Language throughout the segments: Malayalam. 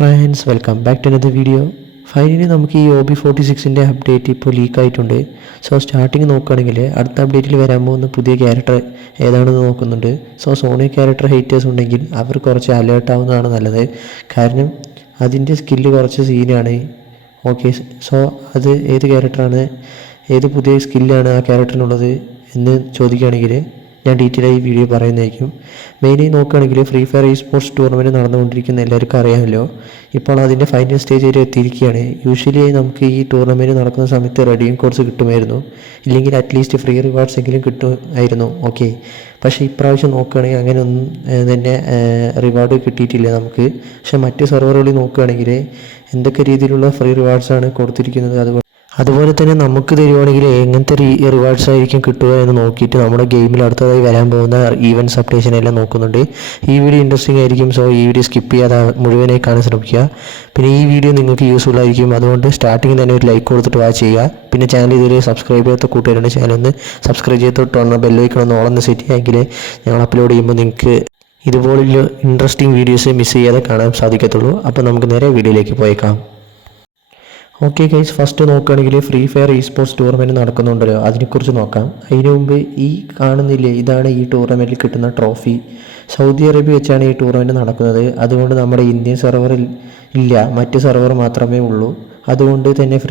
Friends welcome back to another video. Finally നമുക്ക് ഈ OB46ൻ്റെ അപ്ഡേറ്റ് ഇപ്പോൾ ലീക്കായിട്ടുണ്ട്. സോ സ്റ്റാർട്ടിങ് നോക്കുകയാണെങ്കിൽ അടുത്ത അപ്ഡേറ്റിൽ വരാൻ പോകുന്ന പുതിയ ക്യാരക്ടർ ഏതാണെന്ന് നോക്കുന്നുണ്ട്. സോ സോണിയ ക്യാരക്ടർ ഹേറ്റേഴ്സ് ഉണ്ടെങ്കിൽ അവർ കുറച്ച് അലേർട്ട് ആവുന്നതാണ് നല്ലത്. കാരണം അതിൻ്റെ സ്കില്ല് കുറച്ച് സീനാണ്. ഓക്കെ, സോ അത് ഏത് ക്യാരക്ടറാണ്, ഏത് പുതിയ സ്കില്ലാണ് ആ ക്യാരക്ടറിനുള്ളത് എന്ന് ചോദിക്കുകയാണെങ്കിൽ ഞാൻ ഡീറ്റെയിൽ ആയി വീഡിയോ പറയുന്നതായിരിക്കും. മെയിനായി നോക്കുകയാണെങ്കിൽ free fire e sports tournament നടന്നുകൊണ്ടിരിക്കുന്ന എല്ലാവർക്കും അറിയാമല്ലോ. ഇപ്പോൾ അതിൻ്റെ ഫൈനൽ സ്റ്റേജ് വരെ എത്തിയിരിക്കുകയാണ്. യൂഷ്വലി നമുക്ക് ഈ ടൂർണമെൻറ്റ് നടക്കുന്ന സമയത്ത് റെഡീം കോഡ്സ് കിട്ടുമായിരുന്നു, ഇല്ലെങ്കിൽ അറ്റ്ലീസ്റ്റ് ഫ്രീ റിവാർഡ്സ് എങ്കിലും കിട്ടുമായിരുന്നു. ഓക്കെ, പക്ഷേ ഇപ്രാവശ്യം നോക്കുകയാണെങ്കിൽ അങ്ങനെ ഒന്നും തന്നെ റിവാർഡ് കിട്ടിയിട്ടില്ല നമുക്ക്. പക്ഷേ മറ്റ് സെർവറുകളിൽ നോക്കുകയാണെങ്കിൽ എന്തൊക്കെ രീതിയിലുള്ള ഫ്രീ റിവാർഡ്സാണ് കൊടുത്തിരിക്കുന്നത്. അതുപോലെ തന്നെ നമുക്ക് തരുവാണെങ്കിൽ എങ്ങനത്തെ റിവാർഡ്സ് ആയിരിക്കും കിട്ടുക എന്ന് നോക്കിയിട്ട് നമ്മുടെ ഗെയിമിൽ അടുത്തതായി വരാൻ പോകുന്ന ഈവൻറ്റ്സ് അപ്ഡേഷൻ എല്ലാം നോക്കുന്നുണ്ട്. ഈ വീഡിയോ ഇൻട്രസ്റ്റിംഗ് ആയിരിക്കും. സോ ഈ വീഡിയോ സ്കിപ്പ് ചെയ്യാതെ മുഴുവനായി കാണാൻ ശ്രമിക്കുക. പിന്നെ ഈ വീഡിയോ നിങ്ങൾക്ക് യൂസ്ഫുൾ ആയിരിക്കും. അതുകൊണ്ട് സ്റ്റാർട്ടിങ്ങിൽ തന്നെ ഒരു ലൈക്ക് കൊടുത്തിട്ട് വാച്ച് ചെയ്യുക. പിന്നെ ചാനൽ ഇതുവരെ സബ്സ്ക്രൈബ് ചെയ്യാത്ത കൂട്ടുകാരുടെ ചാനൽ ഒന്ന് സബ്സ്ക്രൈബ് ചെയ്തിട്ട് ബെല്ലൈക്കണം ഓളൊന്ന് സെറ്റ് ചെയ്യാമെങ്കിൽ ഞങ്ങൾ അപ്ലോഡ് ചെയ്യുമ്പോൾ നിങ്ങൾക്ക് ഇതുപോലുള്ള ഇൻട്രസ്റ്റിംഗ് വീഡിയോസ് മിസ് ചെയ്യാതെ കാണാൻ സാധിക്കത്തുള്ളൂ. അപ്പോൾ നമുക്ക് നേരെ വീഡിയോയിലേക്ക് പോയേക്കാം. ഓക്കെ ഗൈസ്, ഫസ്റ്റ് നോക്കുകയാണെങ്കിൽ free fire e sports tournament നടക്കുന്നുണ്ടല്ലോ, അതിനെക്കുറിച്ച് നോക്കാം. അതിന് മുമ്പ് ഈ കാണുന്നില്ലേ, ഇതാണ് ഈ ടൂർണമെൻറ്റിൽ കിട്ടുന്ന ട്രോഫി. സൗദി അറേബ്യ വെച്ചാണ് ഈ ടൂർണമെൻറ്റ് നടക്കുന്നത്. അതുകൊണ്ട് നമ്മുടെ ഇന്ത്യൻ സെർവറിൽ ഇല്ല, മറ്റ് സെർവർ മാത്രമേ ഉള്ളൂ. അതുകൊണ്ട് തന്നെ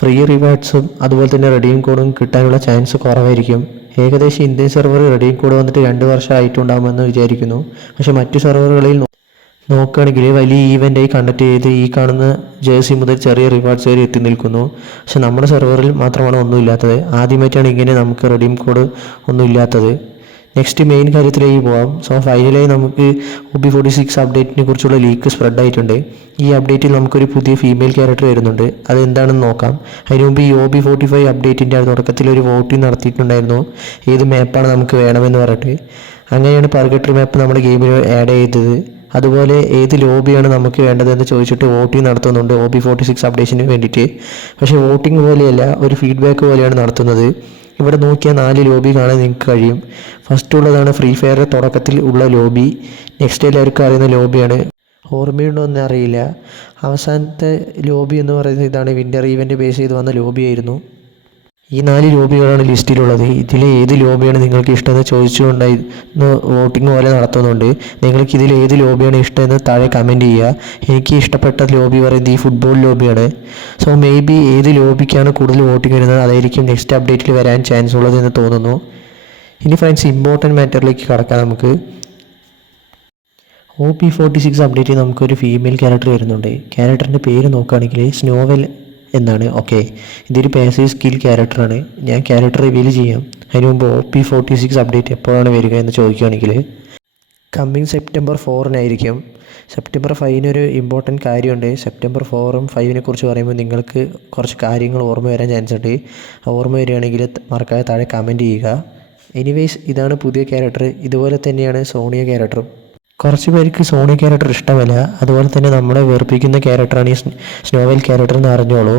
ഫ്രീ റിവാർഡ്സും അതുപോലെ തന്നെ റെഡീം കോഡും കിട്ടാനുള്ള ചാൻസ് കുറവായിരിക്കും. ഏകദേശം ഇന്ത്യൻ സെർവർ റെഡീം കോഡ് വന്നിട്ട് 2 വർഷം ആയിട്ടുണ്ടാകുമെന്ന് വിചാരിക്കുന്നു. പക്ഷേ മറ്റു സെർവറുകളിൽ നോക്കുകയാണെങ്കിൽ വലിയ ഈവൻ്റായി കണ്ടക്ട് ചെയ്ത് ഈ കാണുന്ന ജേഴ്സി മുതൽ ചെറിയ റിവാർഡ്സ് വരെ എത്തി നിൽക്കുന്നു. പക്ഷെ നമ്മുടെ സെർവറിൽ മാത്രമാണ് ഒന്നുമില്ലാത്തത്. ആദ്യമായിട്ടാണ് ഇങ്ങനെ നമുക്ക് റെഡീം കോഡ് ഒന്നുമില്ലാത്തത്. നെക്സ്റ്റ് മെയിൻ കാര്യത്തിലേക്ക് പോകാം. സോ ഫൈനലായി നമുക്ക് OB46 അപ്ഡേറ്റിനെ കുറിച്ചുള്ള ലീക്ക് സ്പ്രെഡ് ആയിട്ടുണ്ട്. ഈ അപ്ഡേറ്റിൽ നമുക്കൊരു പുതിയ ഫീമെയിൽ ക്യാരക്ടർ വരുന്നുണ്ട്. അതെന്താണെന്ന് നോക്കാം. അതിന് മുമ്പ് ഈ OB45 അപ്ഡേറ്റിൻ്റെ തുടക്കത്തിൽ ഒരു വോട്ടിംഗ് നടത്തിയിട്ടുണ്ടായിരുന്നു, ഏത് മാപ്പാണ് നമുക്ക് വേണമെന്ന് പറഞ്ഞിട്ട്. അങ്ങനെയാണ് പർഗട്ടറി മാപ്പ് നമ്മുടെ ഗെയിമിൽ ആഡ് ചെയ്തത്. അതുപോലെ ഏത് ലോബിയാണ് നമുക്ക് വേണ്ടതെന്ന് ചോദിച്ചിട്ട് വോട്ടിംഗ് നടത്തുന്നുണ്ട് OB46 അപ്ഡേഷന് വേണ്ടിയിട്ട്. പക്ഷേ വോട്ടിംഗ് പോലെയല്ല, ഒരു ഫീഡ്ബാക്ക് പോലെയാണ് നടത്തുന്നത്. ഇവിടെ നോക്കിയാൽ 4 ലോബി കാണാൻ നിങ്ങൾക്ക് കഴിയും. ഫസ്റ്റ് ഉള്ളതാണ് ഫ്രീ ഫയറിൻ്റെ തുടക്കത്തിൽ ഉള്ള ലോബി. നെക്സ്റ്റ് എല്ലാവർക്കും അറിയുന്ന ലോബിയാണ്, ഓർമ്മയുണ്ടോ എന്ന് അറിയില്ല. അവസാനത്തെ ലോബി എന്ന് പറയുന്നത് ഇതാണ്, വിൻ്റർ ഈവൻ്റ് ബേസ് ചെയ്ത് വന്ന ലോബിയായിരുന്നു. ഈ 4 ലോബികളാണ് ലിസ്റ്റിലുള്ളത്. ഇതിൽ ഏത് ലോബിയാണ് നിങ്ങൾക്ക് ഇഷ്ടമെന്ന് ചോദിച്ചുകൊണ്ടായിരുന്നു വോട്ടിംഗ് പോലെ നടത്തുന്നുണ്ട്. നിങ്ങൾക്ക് ഇതിൽ ഏത് ലോബിയാണ് ഇഷ്ടമെന്ന് താഴെ കമൻറ്റ് ചെയ്യുക. എനിക്ക് ഇഷ്ടപ്പെട്ട ലോബി പറയുന്നത് ഈ ഫുട്ബോൾ ലോബിയാണ്. സോ മേ ബി ഏത് ലോബിക്കാണ് കൂടുതൽ വോട്ടിംഗ് വരുന്നത് അതായിരിക്കും നെക്സ്റ്റ് അപ്ഡേറ്റിൽ വരാൻ ചാൻസ് ഉള്ളതെന്ന് തോന്നുന്നു. ഇനി ഫ്രണ്ട്സ്, ഇമ്പോർട്ടൻറ്റ് മാറ്ററിലേക്ക് കടക്കാം. നമുക്ക് OB46 അപ്ഡേറ്റിൽ നമുക്കൊരു ഫീമെയിൽ ക്യാരക്ടർ വരുന്നുണ്ട്. ക്യാരക്ടറിൻ്റെ പേര് നോക്കുകയാണെങ്കിൽ സ്നോവെൽ എന്നാണ്. ഓക്കെ, ഇതൊരു പാസീവ് സ്കിൽ ക്യാരക്ടറാണ്. ഞാൻ ക്യാരക്ടർ റിവീൽ ചെയ്യാം. അതിന് മുമ്പ് OB46 അപ്ഡേറ്റ് എപ്പോഴാണ് വരിക എന്ന് ചോദിക്കുകയാണെങ്കിൽ കമ്മിങ് സെപ്റ്റംബർ 4-നായിരിക്കും. സെപ്റ്റംബർ 5-നൊരു ഇമ്പോർട്ടൻറ്റ് കാര്യമുണ്ട്. സെപ്റ്റംബർ 4ഉം 5-നെ കുറിച്ച് പറയുമ്പോൾ നിങ്ങൾക്ക് കുറച്ച് കാര്യങ്ങൾ ഓർമ്മ വരാൻ ചാൻസ് ഉണ്ട്. ഓർമ്മ വരികയാണെങ്കിൽ മറക്കാതെ താഴെ കമൻറ്റ് ചെയ്യുക. എനിവേയ്സ്, ഇതാണ് പുതിയ ക്യാരക്ടർ. ഇതുപോലെ തന്നെയാണ് സോണിയ ക്യാരക്ടറും. കുറച്ച് പേർക്ക് സോണിയ ക്യാരക്ടർ ഇഷ്ടമല്ല. അതുപോലെ തന്നെ നമ്മളെ വെറുപ്പിക്കുന്ന ക്യാരക്ടറാണ് ഈ സ്നോവെൽ ക്യാരക്ടർ എന്ന് അറിഞ്ഞോളൂ.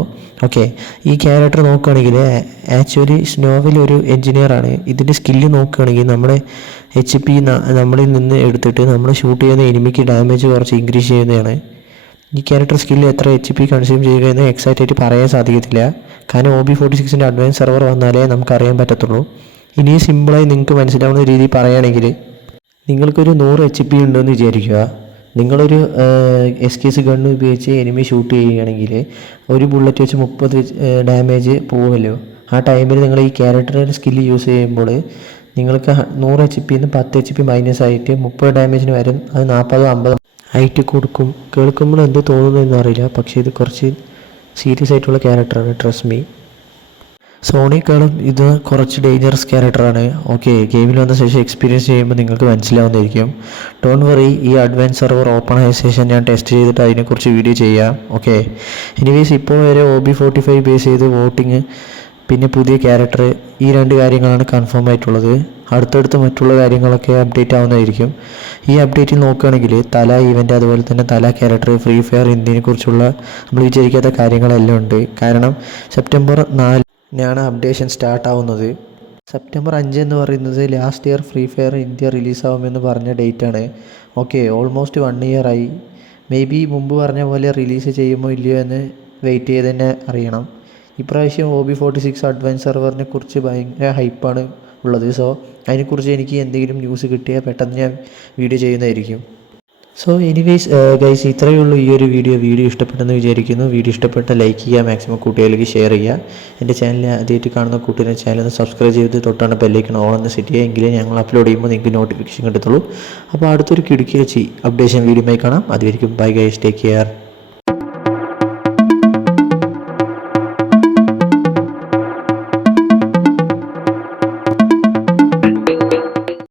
ഓക്കെ, ഈ ക്യാരക്ടർ നോക്കുകയാണെങ്കിൽ ആക്ച്വലി സ്നോവെൽ ഒരു എഞ്ചിനീയറാണ്. ഇതിൻ്റെ സ്കില്ല് നോക്കുകയാണെങ്കിൽ നമ്മുടെ HP നമ്മളിൽ നിന്ന് എടുത്തിട്ട് നമ്മൾ ഷൂട്ട് ചെയ്യുന്ന എനിമിക്ക് ഡാമേജ് കുറച്ച് ഇൻക്രീസ് ചെയ്യുന്നതാണ്. ഈ ക്യാരക്ടർ സ്കില്ല് എത്ര HP കൺസ്യൂം ചെയ്യുക എന്ന് എക്സാക്റ്റ് ആയിട്ട് പറയാൻ സാധിക്കത്തില്ല. കാരണം OB46ൻ്റെ അഡ്വാൻസ് സെർവർ വന്നാലേ നമുക്കറിയാൻ പറ്റത്തുള്ളൂ. ഇനി സിമ്പിളായി നിങ്ങൾക്ക് മനസ്സിലാവുന്ന രീതിയിൽ പറയുകയാണെങ്കിൽ നിങ്ങൾക്കൊരു 100 HP ഉണ്ടെന്ന് വിചാരിക്കുക. നിങ്ങളൊരു SKS ഗണ്ണ് ഉപയോഗിച്ച് എനിമി ഷൂട്ട് ചെയ്യുകയാണെങ്കിൽ ഒരു ബുള്ളറ്റ് വെച്ച് 30 ഡാമേജ് പോകുമല്ലോ. ആ ടൈമിൽ നിങ്ങൾ ഈ ക്യാരക്ടറിൻ്റെ സ്കില്ല് യൂസ് ചെയ്യുമ്പോൾ നിങ്ങൾക്ക് 100 HPന്ന് 10 HP മൈനസ് ആയിട്ട് 30 ഡാമേജിന് വരും. അത് 40-50 ആയിട്ട് കൊടുക്കും. കേൾക്കുമ്പോൾ എന്ത് തോന്നുന്നതെന്ന് അറിയില്ല, പക്ഷേ ഇത് കുറച്ച് സീരിയസ് ആയിട്ടുള്ള ക്യാരക്ടറാണ്. Trust me. സോണിയേക്കാളും ഇത് കുറച്ച് ഡേഞ്ചറസ് ക്യാരക്ടറാണ്. ഓക്കെ, ഗെയിമിൽ വന്ന ശേഷം എക്സ്പീരിയൻസ് ചെയ്യുമ്പോൾ നിങ്ങൾക്ക് മനസ്സിലാവുന്നതായിരിക്കും. ഡോണ്ട് വറി, ഈ അഡ്വാൻസ് സെർവർ ഓപ്പൺ ആയ ശേഷം ഞാൻ ടെസ്റ്റ് ചെയ്തിട്ട് അതിനെക്കുറിച്ച് വീഡിയോ ചെയ്യാം. ഓക്കെ, എനിവേസ് ഇപ്പോൾ വരെ OB45 ബേസ് ചെയ്ത് വോട്ടിങ് പിന്നെ പുതിയ ക്യാരക്ടർ, ഈ 2 കാര്യങ്ങളാണ് കൺഫേം ആയിട്ടുള്ളത്. അടുത്തടുത്ത് മറ്റുള്ള കാര്യങ്ങളൊക്കെ അപ്ഡേറ്റ് ആവുന്നതായിരിക്കും. ഈ അപ്ഡേറ്റിൽ നോക്കുകയാണെങ്കിൽ തല ഈവൻ്റ് അതുപോലെ തന്നെ തല ക്യാരക്ടർ, ഫ്രീ ഫയർ ഇന്ത്യനെക്കുറിച്ചുള്ള നമ്മൾ വിചാരിക്കാത്ത കാര്യങ്ങളെല്ലാം ഉണ്ട്. കാരണം സെപ്റ്റംബർ 4-നാണ് അപ്ഡേഷൻ സ്റ്റാർട്ട് ആവുന്നത്. സെപ്റ്റംബർ 5 എന്ന് പറയുന്നത് last year free fire India റിലീസാവുമെന്ന് പറഞ്ഞ ഡേറ്റാണ്. ഓക്കെ, ഓൾമോസ്റ്റ് 1 ഇയർ ആയി. മേ ബി മുമ്പ് പറഞ്ഞ പോലെ റിലീസ് ചെയ്യുമോ ഇല്ലയോ എന്ന് വെയിറ്റ് ചെയ്ത് തന്നെ അറിയണം. ഇപ്രാവശ്യം OB46 അഡ്വാൻസ് സെർവറിനെ കുറിച്ച് ഭയങ്കര ഹൈപ്പാണ് ഉള്ളത്. സോ അതിനെക്കുറിച്ച് എനിക്ക് എന്തെങ്കിലും ന്യൂസ് കിട്ടിയാൽ പെട്ടെന്ന് ഞാൻ വീഡിയോ ചെയ്യുന്നതായിരിക്കും. സോ എനിവേയ്സ് ഗൈസ്, ഇത്രയേ ഉള്ളൂ ഈ ഒരു വീഡിയോ ഇഷ്ടപ്പെട്ടെന്ന് വിചാരിക്കുന്നു. വീഡിയോ ഇഷ്ടപ്പെട്ട ലൈക്ക് ചെയ്യുക, മാക്സിമം കൂട്ടുകാരിലേക്ക് ഷെയർ ചെയ്യുക. എൻ്റെ ചാനൽ ആദ്യമായിട്ട് കാണുന്ന കൂട്ടുകാരെ ചാനൽ ഒന്ന് സബ്സ്ക്രൈബ് ചെയ്ത് തൊട്ടാണ് ബെല്ലൈക്കൺ ഓൾ എന്ന് സെറ്റ് ചെയ്യുക. എങ്കിലേ ഞങ്ങൾ അപ്ലോഡ് ചെയ്യുമ്പോൾ നിങ്ങൾക്ക് നോട്ടിഫിക്കേഷൻ കിട്ടത്തുള്ളൂ. അപ്പോൾ അടുത്തൊരു കിടുക്കിയ അപ്ഡേഷൻ വീഡിയോയുമായി കാണാം. അതുവരെയും ബൈ ഗൈസ്, ടേക്ക് കെയർ.